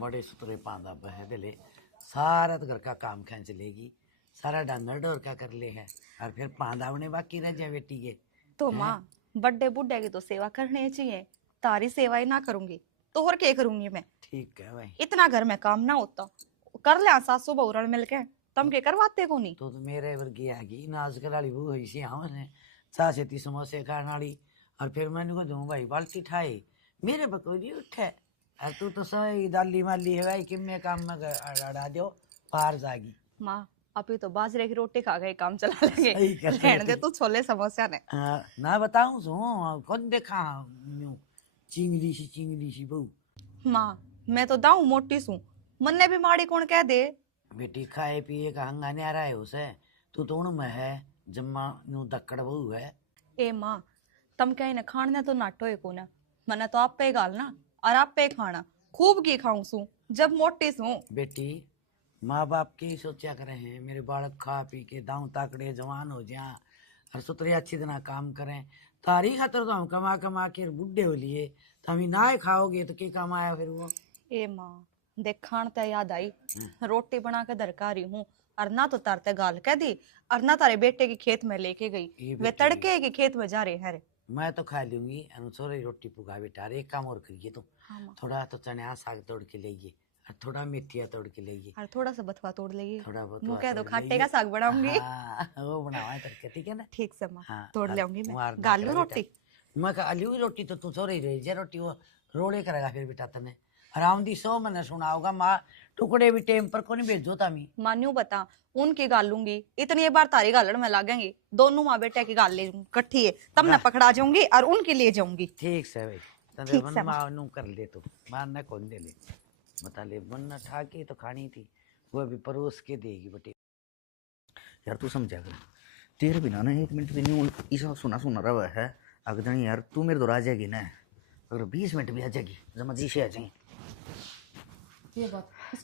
बड़े सुतरे पांदा बह दिले सारा तो घर का काम खींच लेगी, सारा डांगर डोर का कर ले है और फिर पांदा उन्हें बाकी रह जाए बेटी के। तो माँ बड्डे बुड्ढे की तो सेवा करनी चाहिए, तारी सेवा ही ना करूंगी तो और क्या करूंगी मैं। ठीक है भाई, इतना घर में काम ना होता कर ले सासू बहू रल मिलके, तुम के करवाते को नहीं। तो मेरे वर्गी आगी नाज कराली वो ऐसी हाँ ने सा से समोसे खाने वाली और फिर मैंने को दूं भाई बाल्टी ठाई मेरे बकोरी उठे और तू तो सही दाली माली है भाई किम्मे काम में अड़ा दो पार जागी। माँ अभी तो बाजरे की रोटी खा गए काम चला लेंगे, सही कर रहने दे तू छोले समोसा ने। ना बताऊं सो कौन देखा चिंगली सी बहू। माँ मैं तो दाऊ मोटी सू, मन्ने भी माड़ी कौन कह दे। बेटी खाए पिए का हंगा नहीं आ रहा है उसे, तू तो उन में है जम्मा नू दक्कड़ बहू है। ए माँ तम कहीं न खाने तो नाटो है को ना, मना तो आप पे गालना और आप पे खाना खूब की खाऊं सू जब मोटी सू। बेटी माँ बाप के ही सोचा करे हैं मेरे बालक खा पी के दाऊ ताकड़े जवान हो जाए और सुतरे अच्छी तरह काम करें, तारी खातर तो हम कमा कमा के बुढ़े हो लिए तो हम ना खाओगे तो क्या कमाया फिर वो। ए माँ देख खान ते याद आई, रोटी बना के दरकारी हूँ और ना तो तारते गाल कह दी और ना तारे बेटे की खेत में लेके गई, वे तड़के की खेत में जा रहे हैं। मैं तो खा लूंगी अनुसोरे रोटी पुगा बेटा, एक काम और करिए तो थोड़ा तो चने साग तोड़ के लाइए और थोड़ा मेथिया तोड़ के लाइए और थोड़ा सा बथुआ तोड़ लेगी, थोड़ा बहुत मुँह कह दो खाटे का साग बनाऊंगी। वो बनावा करके ठीक है ना। ठीक से माँ हाँ, तोड़ लाऊंगी मैं, मारना गालू कर रोटी। बेटा। मैं आलू की रोटी तो तू सो रही जे रोटी वो रोड़े करेगा फिर बेटा तने आराम दी सो मैंने सुना होगा माँ टुकड़े भी टेम पर को नहीं भेजो तामी। मान्यू बता उनकी गालूंगी इतनी बार तारी गालड़ में लागेंगी, दोनों माँ बेटे की गाल ले इकट्ठी है तब मैं पकड़ा जाऊंगी और उनके ले जाऊंगी। ठीक से भाई तने ठीक बन से माँ नू कर ले तू मार न कौन दे ले बता ले बन ठा के तो खानी थी वो अभी परोस के देगी बेटे। यार तू समझा कर तेरे बिना ना 1 मिनट भी नहीं ऐसा सुना सुना रहा है अगदन यार तू मेरे दौर आ जाएगी ना, अगर 20 मिनट भी आ जाएगी जमा जी से आ जाएगी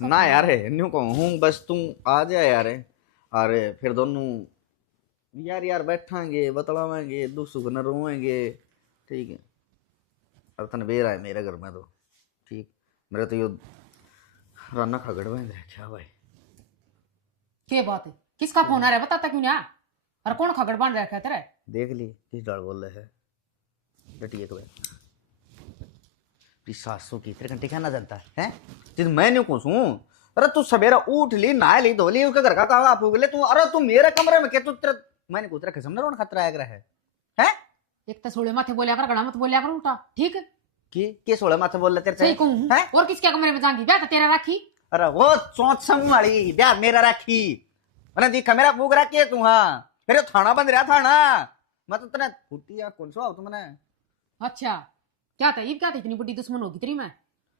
ना यार है न्यू कहूँ बस तुम आ जाए यार। अरे फिर दोनों यार बैठांगे बतलावेंगे दुख सुख न रोएंगे ठीक है। और तन बेरा है मेरे घर में तो ठीक मेरा तो यो राना खगड़ में क्या भाई। क्या बात है, किसका फोन आ रहा है बताता क्यों नहीं? और कौन खगड़ बांध रखा है तेरे? देख ली किस डाल बोल रहे है डटी एक बार सासू की तेरे घंटे क्या ना जानता है जिस मैं नहीं पूछूं। अरे तू सवेरा उठ ली नहा ली धो ली उसके घर का काम आप हो गए तू, अरे तू मेरे कमरे में क्या तू तेरा मैंने कुछ रखे समझ रोन खतरा आया है। एक तो सोले माथे बोलिया कर, गड़ा मत बोलिया कर उल्टा ठीक है। के सोले माथे बोल रहे तेरे सही कहूं है और किसके कमरे में जाएंगी ब्याह तो तेरा राखी। अरे वो चौथ संग वाली ब्याह मेरा राखी मैंने देखा मेरा भूख रखी है तू। हाँ फिर थाना बंद रहा थाना मैं तो तेरा फुटिया कौन सा तुमने। अच्छा क्या था क्या था इतनी बड़ी दुश्मन होगी तेरी मैं?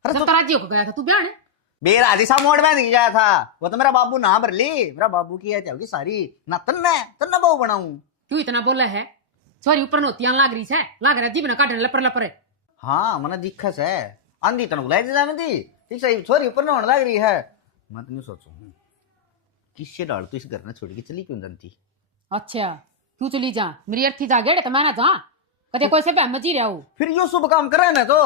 अरे तो राज्य हो गया था तू ब्याह ने बेरा दिशा मोड़ में नहीं जाया था वो तो मेरा बाबू ना भर ली मेरा बाबू की है चलगी सारी ना तन्ना बहू बनाऊं। क्यों इतना बोला है? सॉरी ऊपर नोतियां लाग रही है लाग रहा जीवन काटने लपर लपर। हाँ मना दिक्कत है आंधी तन बुलाई जा में थी ठीक सही सॉरी ऊपर नहाने लग रही है। मैं तो नहीं सोचू किससे डाल तू इस घर में छोड़ के चली क्यों जानती। अच्छा क्यों चली जा मेरी अर्थी जा गेड़ तो मैं ना जा कदे कोई से बहम जी रहा हूं। फिर यो शुभ काम करे ना तो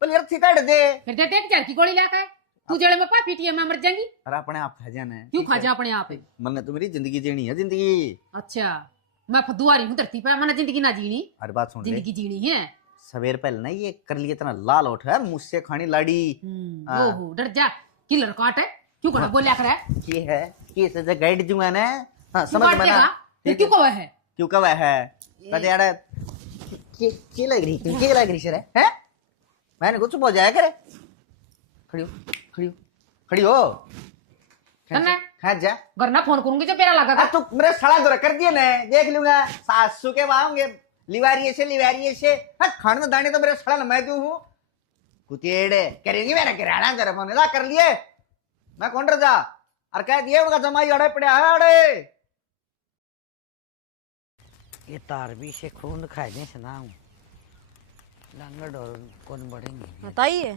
पहले अर्थी काट दे फिर दे एक जड़ की गोली लाकर तू जड़े में पा पीटिए मैं मर जाएंगी। अरे अपने आप खा जाना क्यों खा जा अपने आप? मैंने तो मेरी जिंदगी जीनी है जिंदगी। अच्छा मैं फद्दुआरी हूँ धरती पर मैंने जिंदगी ना जीनी। अरे बात सुन जिंदगी जीनी है सवेर पहले ना ये कर लिए इतना लाल उठ है मुझसे खानी लाड़ी। ओहो डर जा किलर काट है क्यों करा बोलिया कर है ये से गाइड जुआ ना। हां समझ में ना क्यों कवा है क्यों कवा है कदे यार की लग रही सर है मैंने कुछ हो जाया करे खड़ी हो खा जा घर ना फोन करूंगी जो मेरा लगा तू मेरे सड़ा दौरा कर दिए ना देख लूंगा सासू के वहां लिवारी से खाने दाने तो मेरे सड़ा मैं दू हूँ कुतेड़े करेंगी मेरा किराना तेरा फोन कर लिए मैं कौन रजा और कह दिए उनका जमाई अड़े पड़े अड़े ये तार भी से खून खाने से ना डांगर और कौन बढ़ेंगे बताइए।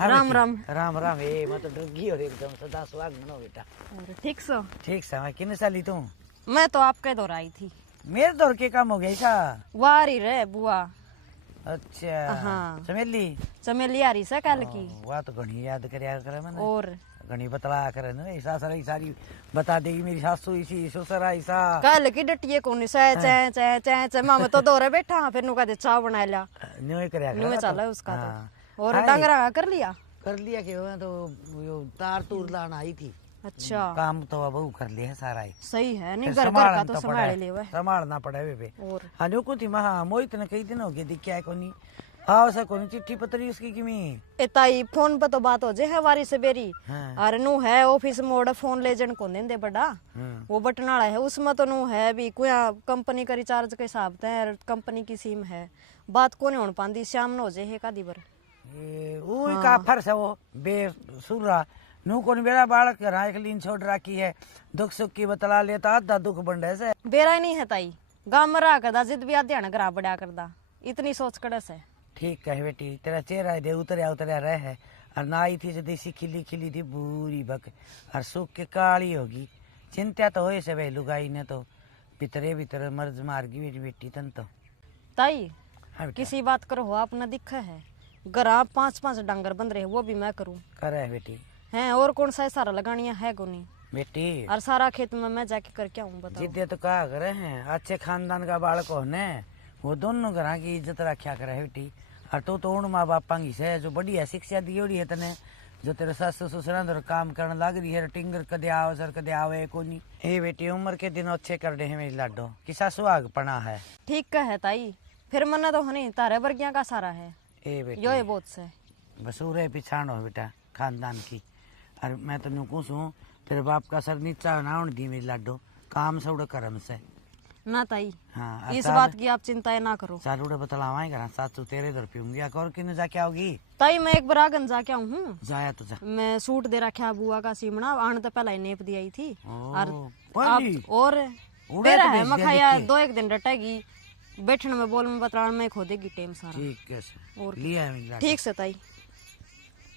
राम राम राम राम ए मैं तो डर गई और एकदम सदा सुहाग मनो बेटा। ठीक से मैं कितने साली तू? मैं तो आपके दौर आई थी। मेरे दौर के काम हो गया का वारी रे बुआ अच्छा हाँ। चमेली चमेली आ रही सा कल की। वाह तो घनी याद करया करे मैंने और घनी बतला करे ना ऐसा सारी बता देगी मेरी सासू इसी ससुर ऐसा कल की डटिए कौन सा चे चे चे चे मामा तो दौरे बैठा हाँ, फिर नु कहते चाय बना लिया न्यू करया न्यू करे चला उसका हाँ। तो। और हाय। डंगरा कर लिया। कर लिया कि वो तो यो तार तूर लाना आई थी अच्छा काम तो अब वो कर लिया है सारा ही सही है नहीं फिर घर घर का संभालना तो पड़ा संभाल है, ले वे। संभालना पड़ा है बे और हाँ जो कुछ महा मोहित ने कई दिन हो गए दिखा है कोनी हाँ सा कोनी चिट्ठी पत्री उसकी किमी इताई फोन पे तो बात हो जे है वारी से बेरी। हाँ। और नु है ऑफिस मोड़ फोन ले जन को देंदे बड़ा हाँ। वो बटन वाला है उसमें तो नु है भी कोई कंपनी का रिचार्ज के हिसाब से कंपनी की सिम है बात को नहीं हो पाती शाम न हो जे है का दिबर। ये वो का फर्स है वो बेसुरा नू कोनी बेड़ा बालक घर एक लीन छोड़ रखी है दुख सुख की बतला लेता आधा दुख बंडे से बेरा ही नहीं है ताई गांव में रहा करदा जिद भी ध्यान करा बड़ा करदा इतनी सोच कड़स है। ठीक कहे बेटी तेरा चेहरा दे उतरिया रहे है और ना आई थी जो देसी खिली खिली थी बुरी बक और सूख के काली होगी चिंता तो हो से भाई लुगाई ने तो भीतरे मर्ज मार गई बेटी तन तो ताई हाँ बेटा किसी बात करो हो अपना दिखा है गरा 5-5 डंगर बंद रहे वो भी मैं करूं करे बेटी हैं और कौन सा सारा लगानिया है कोनी बेटी और सारा खेत में मैं जाके करके आऊं बताओ। जिद्दे तो कहा करे हैं अच्छे खानदान का बालक होने वो दोनों घर की इज्जत रखा करे है बेटी और तो उन माँ बापा की से जो बढ़िया शिक्षा दी है तने जो तेरे सास ससुर तो काम करने लग रही है टिंगर कदे आओ सर कदे आवे कोनी ए बेटी उम्र के दिन अच्छे कर दे है मेरी लाडो किसा सुहाग पना है ठीक का है ताई फिर मना तो हनी तारे वर्गिया का सारा है ए बेटी यो ये बहुत से बसूरे पिछाड़ हो बेटा खानदान की और मैं तेन कहूँ तेरे बाप का सर नीचा ना होने दी मेरी लाडो काम से उड़े कर्म से ना ताई हाँ इस बात की आप चिंता ना करो। चालू उड़े बतलावा करा सासू तेरे इधर पीऊंगी और किन्ने जाके आओगी ताई मैं एक बार आगन जाके आऊं हूँ जाया तो जा मैं सूट दे रखा बुआ का सीमना आने तो पहले ही नेप दी आई थी और पहली? आप और उड़े तेरा तो है भेज मैं दिया खाया देख 2-1 दिन रटेगी बैठने में बोल में बतलाने में खो देगी टाइम सारा। ठीक है सर और लिया है मेरी लाडो ठीक से ताई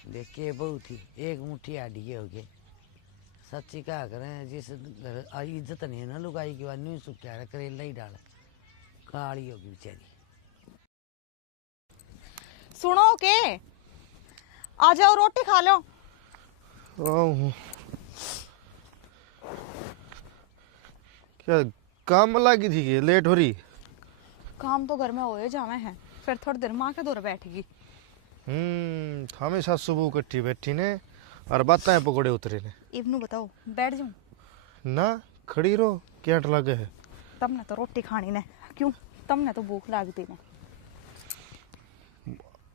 देखिए बहुत ही एक मुट्ठी आडी हो गए सच्ची क्या करें जिस घर आई इज्जत नहीं है ना लुगाई की बात नहीं सुखा रहा करेला ही डाल काली होगी बेचारी। सुनो के आ जाओ रोटी खा लो। क्या काम में लगी थी कि लेट हो रही? काम तो घर में होए जावे हैं फिर थोड़ी देर माँ के दौर बैठेगी। हमेशा सुबह इकट्ठी बैठी ने और बताए पकौड़े उतरे ने इब्नू बताओ बैठ जाऊं ना खड़ी रहो क्या लगे है तमने तो रोटी खानी ने क्यों तमने तो भूख लागती ने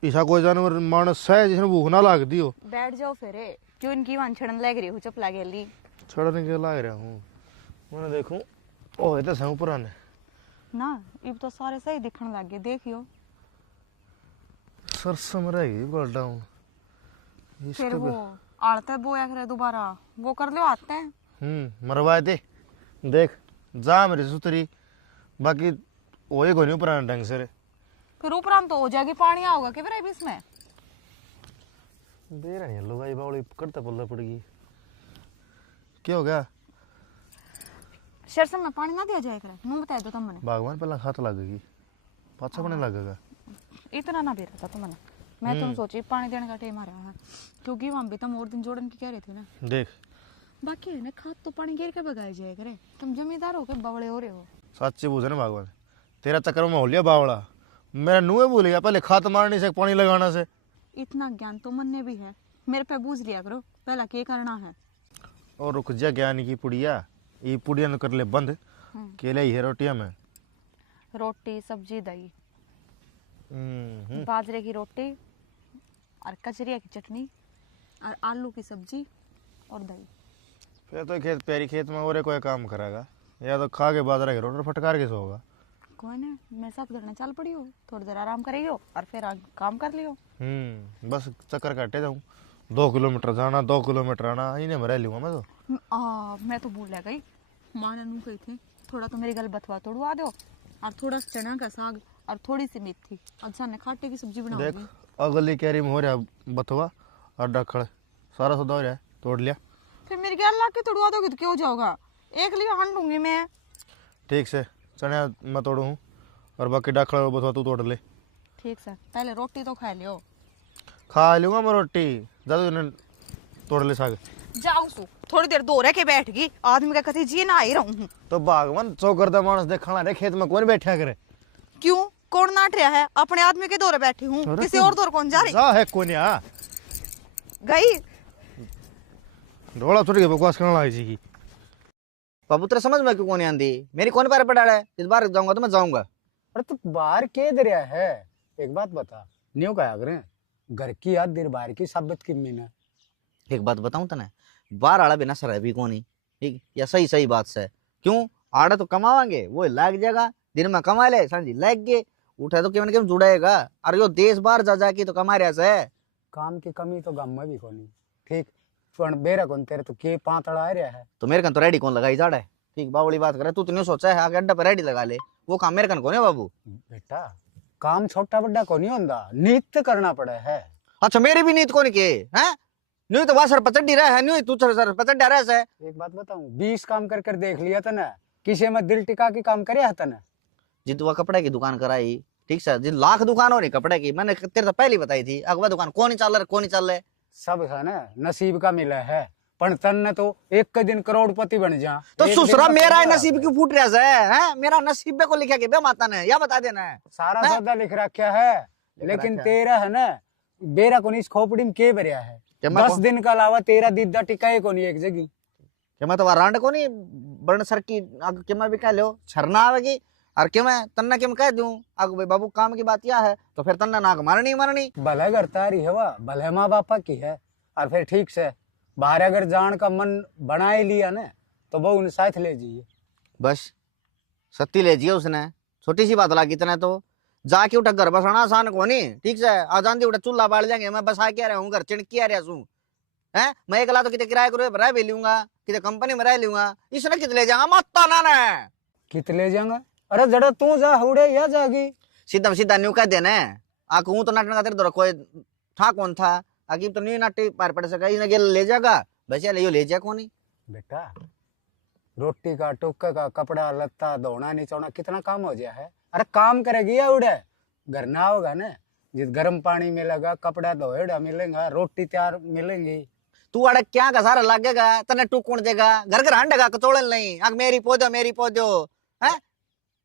ऐसा कोई जानवर मानस है जिसने भूख ना लाग दी हो बैठ जाओ फिर क्यों इनकी वन छड़न लग रही हो चुप लागे ली छड़ने के लाग रहा हूँ मैंने देखूं ओए तो सही पुराने ना इब तो सारे सही दिखने लग गए देखियो सरसम रहेगी बोल रहा हूँ फिर वो आड़ते बोया करे दोबारा वो कर लो आते हैं मरवाए दे देख जा मेरी सुतरी बाकी वही कोई नहीं पुराने ढंग से रे फिर उपरांत तो हो जाएगी पानी आओगा कि फिर अब इसमें दे रही है लुगाई बावड़ी करते पल्ले पड़ेगी क्या हो गया शरसम में पानी ना दिया जाएगा मुंह बता दो तुमने बागवान पहला खात लगेगी पाछा बने लगेगा इतना ना बेरा था तुमने मैं तुम सोची पानी देने का टाइम आ रहा है क्योंकि वहां भी तुम और दिन जोड़न की कह रहे थे ना देख बाकी है ना खाद तो पानी गिर के बगाए जाए करे तुम जमींदार हो के बवड़े हो रहे हो सच्चे पूछे ना भगवान तेरा चक्कर में हो लिया बावड़ा मेरा नुए भूल गया पहले खाद मारने से पानी लगाना से इतना ज्ञान तो मन ने भी है मेरे पे बूझ लिया करो पहला क्या करना है और रुक जा ज्ञान की पुड़िया ये पुड़िया कर ले बंद केले ही है रोटिया में रोटी सब्जी दही बाजरे की रोटी और कचरिया की चटनी और आलू की सब्जी और दही फिर तो खेत पैरी खेत में और कोई काम करेगा या तो खा के बाजरा के रोटी फटकार के सोगा कोई ना मेरे साथ घर में चल पड़ी हो थोड़ी देर आराम करेगी और फिर काम कर लियो बस चक्कर काटे जाऊँ 2 किलोमीटर जाना 2 किलोमीटर आना इन्हें रह लूँगा मैं तो मैं तो भूल गई माँ ने नू कही थी थोड़ा तो मेरी गल बथवा तोड़वा दो और थोड़ा चना का साग और थोड़ी सी मेथी अच्छा ने खाटे की सब्जी देख बनाओगी अगली कैरी में हो रहा बथवा और डखड़ सारा सौदा हो रहा है तोड़ लिया फिर मेरी गल ला के तोड़वा दोगे तो क्या हो जाओगा एक लिए हंड दूंगी मैं ठीक से चने मैं तोड़ू हूँ और बाकी डखड़ और बथवा तू तोड़ ले ठीक से पहले रोटी तो खा लियो। खा लूंगा मैं रोटी, ज्यादा इन्हें तोड़ ले साग। जाऊ सु थोड़ी देर दो रह के बैठ गई, आदमी का कथी जी ना आई रहूं हूं। तो बागवान चौकरदा मानस देखना रे खेत में कौन बैठा करे। क्यों कौन नाट रहा है? अपने आदमी के दौरे बैठी हूँ, किसी और दौर कौन जा रही? जा है कौन या गई ढोला थोड़ी बकवास करने लगी जी की। बाबू तेरे समझ में क्यों कौन नहीं आंदी? मेरी कौन पैर पड़ा है? इस बार जाऊंगा तो मैं जाऊंगा। अरे तू बाहर के दरिया है? एक बात बता, न्यू क्या करे घर की याद देर बाहर की साबित की मीना। एक बात बताऊं तने, बाहर आड़ा बिना सर भी कोनी, ठीक या सही सही बात से। क्यों आड़ा तो कमावांगे, वो लाग जाएगा, दिन में कमा ले सांझी लग गए, उठा तो केवन केम जुड़ाएगा। अरे यो देश बाहर जा जाके तो कमा रहा से। काम की कमी तो गाँव में भी कोनी, ठीक पण बेरा कौन तेरे तो के पांतड़ा आ रहा है। तो मेरे कन तो रेडी कौन लगाई जाड़ा है, ठीक बावली बात करे। तू तो नहीं सोचा है आगे अड्डा पर रेडी लगा ले, वो काम मेरे कन कौन है बाबू? बेटा काम छोटा बड़ा को नहीं होता, नीत करना पड़ा है। अच्छा मेरी भी नीत कौन के हैं? न्यू तो सर पचड्डी रहा है, न्यू तू सर पचड्डा रहा है। एक बात बताऊं, 20 काम कर कर देख लिया था ना, किसी में दिल टिका के काम करे था ना। जित वह कपड़े की दुकान कराई, ठीक सर, जिन लाख दुकान हो रही कपड़े की, मैंने तेरे तो पहले बताई थी। अगवा दुकान कौन नहीं चल रहा, कौन नहीं चल रहा? सब है ना नसीब का मिला है, पण तन ने तो एक दिन करोड़पति बन जा। तो एक सुसरा दिन में मेरा पूरा। नसीब क्यों फूट रहा है? मेरा नसीब को लिखा के बे माता ने या बता देना है। सारा हैं? सौदा लिख रखा है, लेकिन रखा है। तेरा है ना बेरा को इस खोपड़ी में के भरिया है। क्या मैं 10 दिन का अलावा तेरा दीदा टिकाए को नहीं एक जगह। कि मैं तो रांड को नहीं बर्ण सर की आग के मैं भी कह लो छरना आवेगी, और कि मैं तन्ना के मैं कह दूं आग भाई बाबू काम की बात यह है, तो फिर तन्ना नाक मारनी मारनी। भले करता रही है वह, भले माँ बापा की है। और फिर ठीक से बाहर अगर जान का मन बना ही लिया ना, तो वो उन साथ ले जाइए। बस सत्ती ले जिए उसने, छोटी सी बात लगी इतने तो जाके उठा घर बसाना आसान को नहीं, ठीक से आ जान दी उठा चूल्हा बाल जाएंगे, मैं बसा के रहा हूँ घर चिड़की आ रहा हूँ है। मैं एक तो कितने किराए को रह भी लूंगा, कितने कंपनी में रह लूंगा, इसने कितने ले जाऊंगा मत ना ने कित ले जाऊंगा? अरे जड़ा तू जा हुड़े या जागी सीधा सीधा न्यू कह देने आक हूं तो नाटन का तेरे दर कोई था कौन था आकी तो न्यू नाटे पार पड़ सका इने गेल ले जागा बच्चा ले जा कोनी। बेटा रोटी का टुक्का का कपड़ा लत्ता धोना निचोना कितना काम हो गया है। अरे काम करेगी या उड़े घर ना होगा ना, जिस गर्म पानी मिलेगा, कपड़ा धोएड़ा मिलेगा, रोटी तैयार मिलेंगी। तू अड़क क्या का सारा लगेगा तने टुकण देगा घर घर हंडेगा कचोड़न नहीं आग मेरी पोदो है।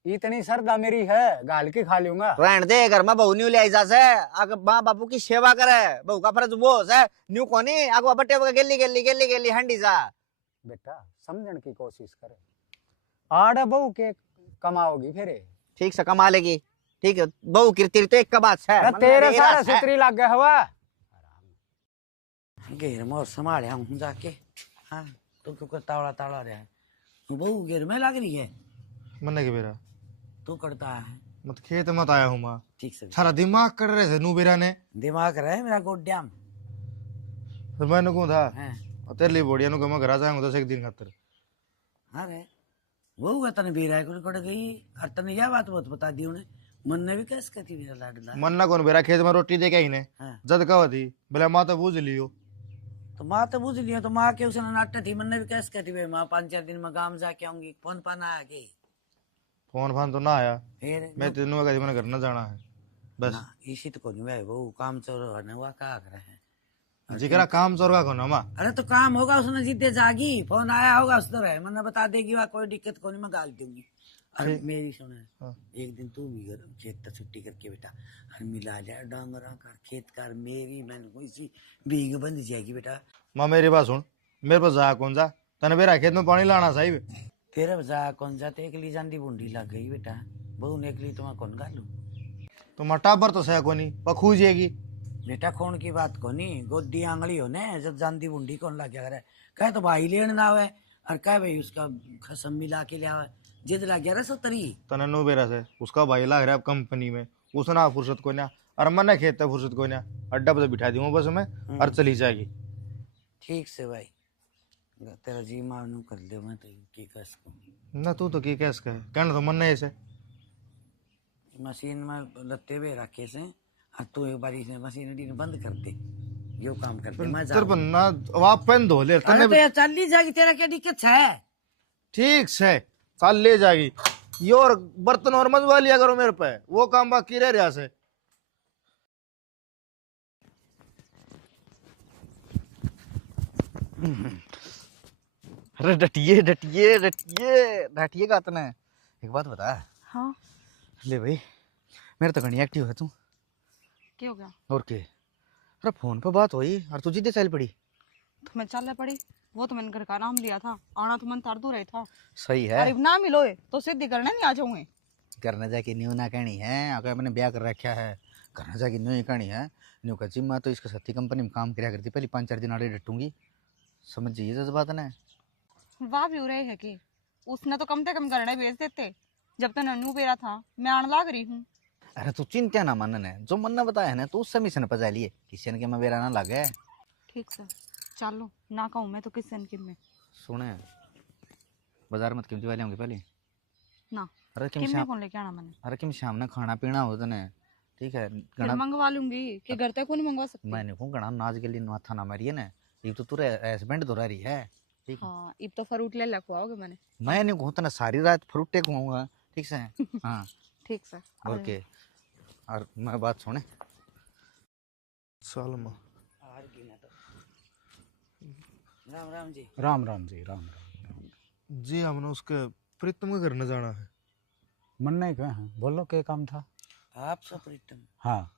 इतनी श्रद्धा मेरी है, गाल के खा लूंगा। रहन दे घर में बहू न्यू ले जा से आग माँ बापू की सेवा करे, बहू का फर्ज वो है न्यू कोनी आग बट्टे गेली गेली गेली गेली हंडी जा। बेटा समझने की कोशिश करे, आड़ा बहू के कमाओगी फिर ठीक से कमा लेगी, ठीक है बहू की तेरी तो एक का बात है। तेरे सारा सुतरी लग गया हवा। घेर में और संभाले हूँ जाके। हाँ तो क्यों तावड़ा तावड़ा रहा है, बहू घेर में लग रही है। मन के बेरा तू करता है मत खेत मत आया हूँ माँ, ठीक से सारा दिमाग कर रहे थे नू बेरा ने। दिमाग रहे मेरा गोड्याम फिर मैं नुकूं था है। और तेरे लिए बोड़िया नु मैं घर आ जाऊंगा 10 एक दिन खातर। अरे वो का तने बेरा है कोड़ गई और तने यह बात बहुत बता दी उन्हें मन ने भी कैसे कहती मेरा लाडला। मन ना कौन बेरा खेत में रोटी दे के ही ने हाँ। जद कहा थी बोले माँ तो बूझ लियो। तो माँ तो बुझ लियो, तो माँ के उसने नाट्य थी मन ने भी कैसे कहती भाई माँ 5-4 दिन में गाँव जाके आऊंगी, फोन पाना आके फोन फान तो ना आया, फिर मैं तेनू कहती मैंने घर ना जाना है बस। ना इसी तो को नहीं भाई वो काम चोर होने हुआ क्या कर रहे हैं। जिकरा काम चोर का कोना माँ। अरे तो काम होगा उसने जीते जागी, फोन आया होगा उस तरह मैंने बता देगी वहाँ कोई दिक्कत को नहीं, मैं गाल दूंगी। अरे मेरी सुने हाँ। एक दिन तू भी घर खेत छुट्टी करके बेटा और मिला जाए डांगरा कर खेत कर, मेरी मैंने कोई सी भीग बंद जाएगी बेटा। माँ मेरी बात सुन, मेरे पास जा कौन जा तने बेरा खेत में पानी लाना साहिब। फिर जा कौन जाते एक ली जानी बूंदी लग गई बेटा, बहू ने एक ली तो मैं कौन गालू तो मटा पर तो सह कोनी पखू जाएगी बेटा। खून की बात को नहीं गोदी आंगली हो ने जब जानती बूंदी कौन लग गया कहे तो भाई लेने ना आवे और कहे भाई उसका खसम मिला के ले आवे, जिद लग गया सो तरी तने नो बेरा से उसका भाई लाग रहा है कंपनी में, उसना फुर्सत को ना और मन खेत है फुर्सत को ना, अड्डा पर बिठा दूंगा बस में और चली जाएगी। ठीक से भाई तेरा जी मानू कर ले, मैं तो की कर सकूं ना तू तो की कैस कहे कहना तो मन नहीं ऐसे मशीन में लत्ते हुए रखे से और तू एक बार इसे मशीन बंद कर दे, यो काम करते मैं तेरे पर ना आप पेन धो ले अरे तो यार चल ली जाएगी, तेरा क्या दिक्कत है। ठीक से चाल ले जाएगी ये और बर्तन और मजवा लिया करो मेरे पे, वो काम बाकी रह रहा से। अरे डटिए डटिए डटिए डटिए का तने एक बात बता। हाँ ले भाई मेरे तो घनी एक्टिव है तू क्या हो गया? और के अरे फोन पे बात हुई और तू जिद्दे चल पड़ी। तो मैं चल पड़ी, वो तो मैंने घर का नाम लिया था, आना तो मन तार दूर रहा था। सही है अरे ना मिलोए तो सिद्धि करने नहीं आ जाऊंगे। करने जाके न्यू ना कहनी है अगर मैंने ब्याह कर रखा है करने जाके न्यू ही कहनी है न्यू कच्ची मैं तो इसका सत्ती कंपनी में काम किया करती पहले 5-4 दिन आड़े डटूंगी समझ जाइए जज्बात ना। वाह भी हो रहे है कि उसने तो कम से कम करने भेज देते जब तक नन्नू बेरा था, मैं आने लाग रही हूँ। अरे तू चिंता ना मन ने जो मन ने बताया है ना तू उस समय से पजा लिए किसी ने के मैं बेरा ना लगे। ठीक सर चलो ना कहूँ मैं तो किस सन की में सुने बाजार मत कीमती वाले होंगे पहले ना अरे किम में कौन लेके आना मैंने? अरे किम शाम ने खाना पीना हो तो ने ठीक है फिर घना मंगवा लूंगी कि घर तक को नहीं मंगवा सकती। मैंने कहूँ घना नाच के लिए माथा ना मारिए ना ये तो तुरे हस्बैंड तो रही है ठीक है। हाँ इब तो फ्रूट ले लखवाओगे मैंने। मैं नहीं कहूँ तो ना सारी रात फ्रूटे खुआऊंगा ठीक से हाँ ठीक सर ओके और मैं बात सुने सालमा हार की ना तो राम राम जी। राम राम जी, राम राम। जी हमने उसके प्रीतम के घर न जाना है। मन नहीं कहा है, बोलो क्या काम था? आपका प्रीतम हाँ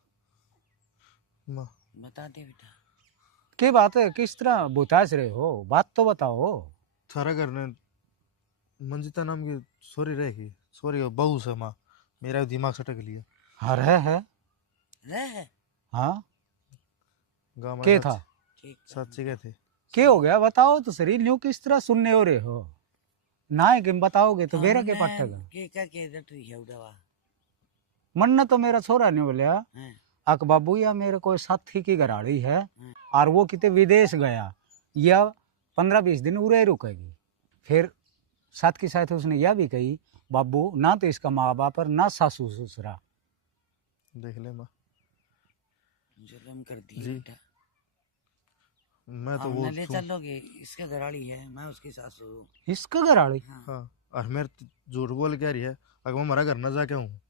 माँ बता दे बेटा। क्या बात है, किस तरह बुतास रहे हो, बात तो बताओ। थारा घर ने मंजिता नाम की सोरी रहेगी सोरी बहू से माँ मेरा दिमाग सटक लिया। हाँ है रह हाँ गाँव क्या था? ठीक सच्ची गए थे क्या हो गया बताओ तो सही, न्यू किस तरह सुनने हो रहे हो ना है कि बताओगे तो बेरा के पट्टेगा। के डट रही है उड़वा मन ने तो मेरा छोरा नहीं बोलिया हैं अक बाबू या मेरे कोई साथी की घराड़ी है और वो कितने विदेश गया या 15-20 दिन उरे रुकेगी। फिर साथ के साथ उसने यह भी कही बाबू ना तो इसका माँ बाप और ना सासू ससुरा। देख ले माँ जुल्म कर दी जी। बेटा। मैं तो हमने वो ले चलोगे इसका घराड़ी है मैं उसकी सासू हूँ। इसका घराड़ी हाँ और मेरे झूठ बोल क्या रही है अगर मैं हमारा घर न जाके हूँ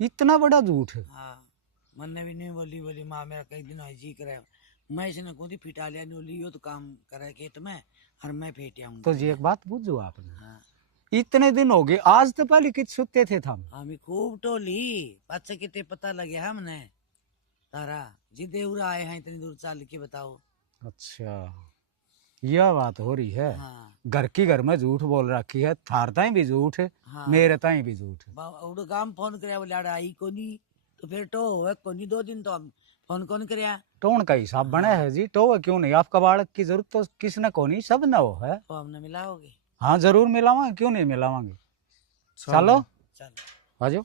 इतना बड़ा झूठ। हाँ मन ने भी नहीं बोली माँ मेरा कई दिन जी करे मैं इसने खुद फिटा लिया नहीं बोली यो तो काम करे खेत में और मैं फेट आऊँ। तो जी एक बात बुझो आपने, हाँ इतने दिन हो गए आज तो पहले कित सुते थे थम। हमें खूब टोली पाछे कितने पता लगे हमने तारा जिदे उड़ा आए हैं इतनी दूर चल के बताओ। अच्छा यह बात हो रही है। हाँ घर की घर में झूठ बोल रखी है, थार ताई भी झूठ है हाँ मेरे ताई भी झूठ है। उड़ काम फोन करे बोले आड़ा आई कोनी तो फिर टो हो कोनी 2 दिन तो हम फोन कौन करया टोन का हिसाब बना है जी, टो क्यों नहीं, आपका बालक की जरूरत तो किसने को नहीं, सब न हो है। तो हमने मिलाओगे। हाँ जरूर मिलावांगे, क्यों नहीं मिलावांगे। चलो चलो आ जाओ।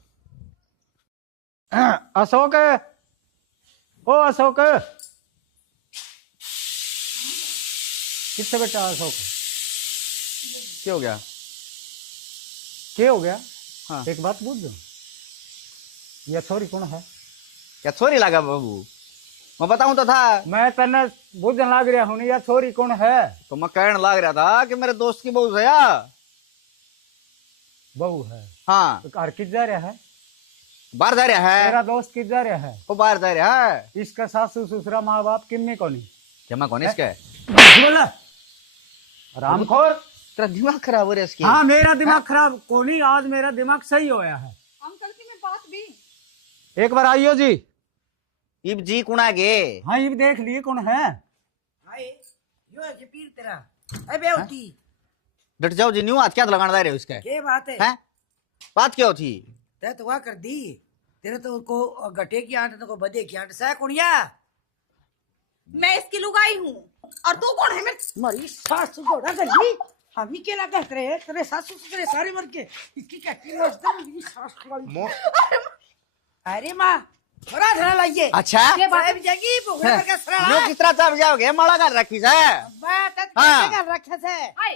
अशोक ओ अशोक कितने बेटा अशोक क्या हो गया? क्या हो गया? हाँ एक बात पूछ दो, यह छोरी कौन है? क्या छोरी लगा बाबू मैं बताऊं तो था मैं तने बुझन लाग रहा हूँ, यह छोरी कौन है? तो मैं कहने लग रहा था कि मेरे दोस्त की बहू है या बहू है। हाँ तो कार किस जा रहा है? बाहर जा रहा है मेरा दोस्त किस जा रहा है? वो बाहर जा रहा है इसका सासू ससुरा माँ बाप किन्ने को नहीं क्या मैं कौन इसके बोला रामखोर। तेरा दिमाग खराब हो रहा है इसकी। हाँ मेरा दिमाग खराब को नहीं, आज मेरा दिमाग सही होया है। अंकल की मैं बात भी एक बार आइयो जी। इब जी कुणा गे हाँ ये देख लिए कौन है। हाय यो है कि पीर तेरा ए बेवती डट जाओ जी न्यू आज क्या लगाना जा रहे हो इसके के बात है हैं बात क्या थी? ते तो वहाँ कर दी तेरे तो को गटे की आंट तो को बदे की आंट सा कुड़िया मैं इसकी लुगाई हूँ और तू कौन है? मेरे मरी सासू को ना गली हम ही केला कह रहे हैं तेरे सासू तेरे सारे मर के इसकी क्या की मस्त मेरी सासू वाली। अरे माँ थोड़ा धरा लाइए अच्छा साहब जागी भूखा का सरा न्यू किस तरह चाप जाओगे माला कर रखी है बात हाँ। कर रखे से हाय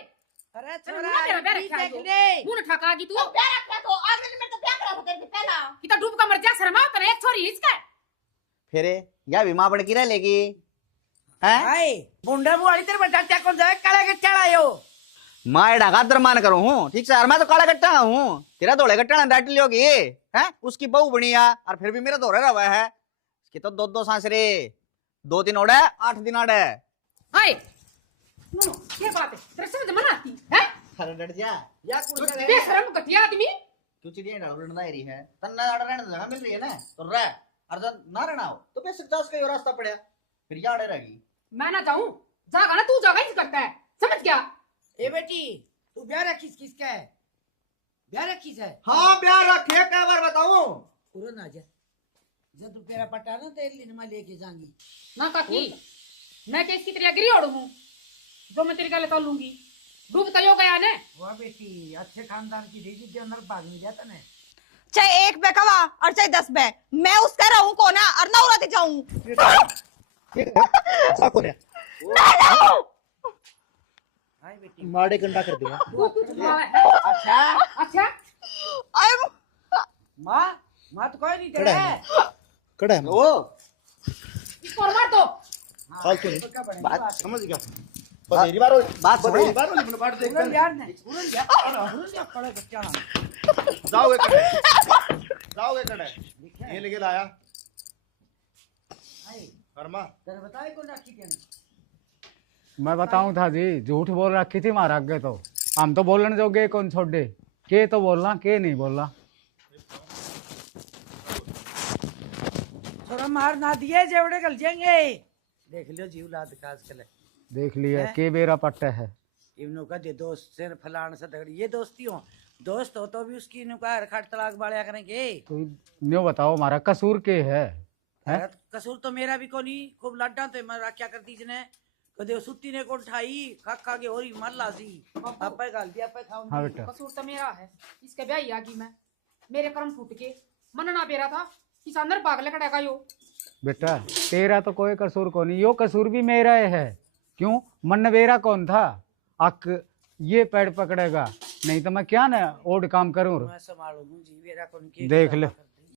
अरे तेरा छोरा मुंह तेरा बैर ये रखा है देख तो। ले मुंह ठका गी तू प्यार रखा तो आज मैंने तो प्यार करा था तेरे से पहला। कितना डूब का मर जा शर्मा तेरे एक छोरी इसका फिर या भी माँ बड़ की रह लेगी हैं हाय मुंडा मुआड़ी तेरे बच्चा क्या कौन जाए काला के चढ़ायो माँ एडा गादर मान करूँ हूँ ठीक से और मैं तो काला कट्टा हूँ तेरा धोले कट्टा ना डांट लियोगी हैं उसकी बहू बनिया और फिर भी मेरा धोरे रहा है इसकी तो 2 सांस रे 2 दिन ओढ़े 8 दिन आड़े हाय नो क्या बात है तेरे समझ में आती है अरे डट जा या तू कुछ बेशरम घटिया आदमी तू चिड़िया डाल रही रही है तन्ना डाल रहने जगह मिल रही है ना तो रह अर्जन ना रहना हो तो पे सकता उसका ये रास्ता पड़ा फिर याद रहेगी। मैं ना जाऊं जागा ना तू जागा ही करता है समझ गया। ए बेटी तू ब्याह रखीस किसका है? ब्याह रखीस है? हाँ ब्याह रखे क्या बार बताऊं पूरा ना जा जब तू तेरा पटा ना तेरे लिए मैं लेके जाऊंगी ना काकी मैं किसकी तेरी अग्री ओढ़ हूं जो मैं तेरी गले तोल लूंगी डूब तो गया ने। वाह बेटी अच्छे खानदान की दीदी के अंदर भाग नहीं जाता ना। चाहे 1 बेकवा और चाहे 10 बे, मैं उसका रहूं को ना और ना उड़ाती जाऊं। हाय बेटी माड़े कंडा कर दूंगा। अच्छा अच्छा आई माँ माँ तो कोई नहीं तेरा है कड़ा है ओ इसको मार दो। फालतू नहीं। तो क्या बनेगा बात बात? समझ गया बतेरी बार बात सुनो। बतेरी बार अपने बात देख पूरा यार नहीं पूरा यार पड़े बच्चा जाओगे कड़े ये लेके लाया हाय कर्मा तेरे बताए कौन राखी के मैं बताऊं था जी, झूठ बोल रखी थी मारा आगे तो हम तो बोलने जोगे कौन छोड़े के तो बोलना के नहीं बोलना। थोड़ा मार ना दिए जेवड़े गल जाएंगे। देख लियो जीव लाद काज कले देख लिया के बेरा पट्टे है। इवनों का दे दोस्त से फलान से तगड़ी ये दोस्ती हो दोस्त हो तो भी उसकी इन्हों का खट तलाक बाड़िया करेंगे। तो न्यो बताओ हमारा कसूर के है? अरे कसूर तो मेरा भी कोनी खूब लड्डा तो मैं क्या करती जने कदे सुत्ती ने को उठाई खा खा के होरी मर लासी आपे गाल दिया पे खाऊं। हाँ बेटा कसूर तो मेरा है इसके ब्याह ही आगी मैं मेरे कर्म फूट के मनना पेरा था किसानर पागल कड़ेगा यो। बेटा तेरा तो कोई कसूर को नहीं, यो कसूर भी मेरा है। क्यों मन बेरा कौन था अक ये पेड़ पकड़ेगा नहीं तो मैं क्या ना ओड काम करूं। मैं संभालूंगी जी मेरा कोनी के देख ले।